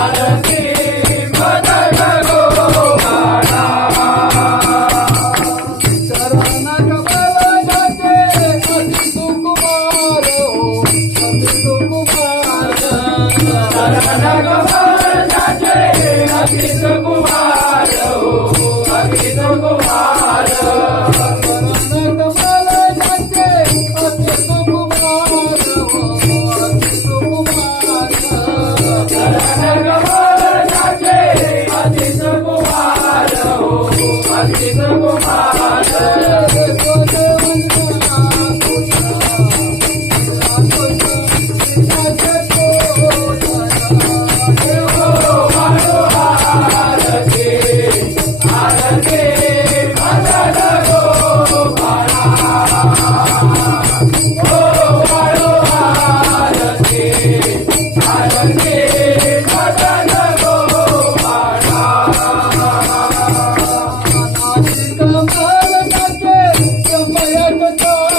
I don't care. Krishna Gopala